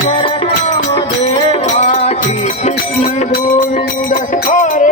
शरणाम Krishna Govind Hare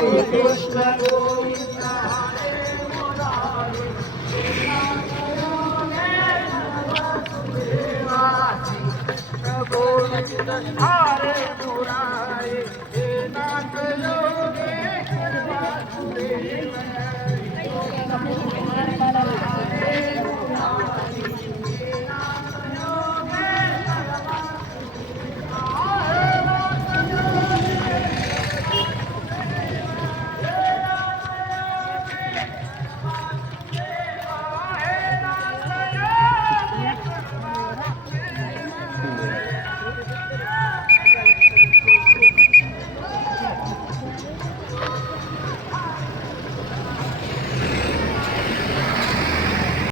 Hare Murari Govind Hare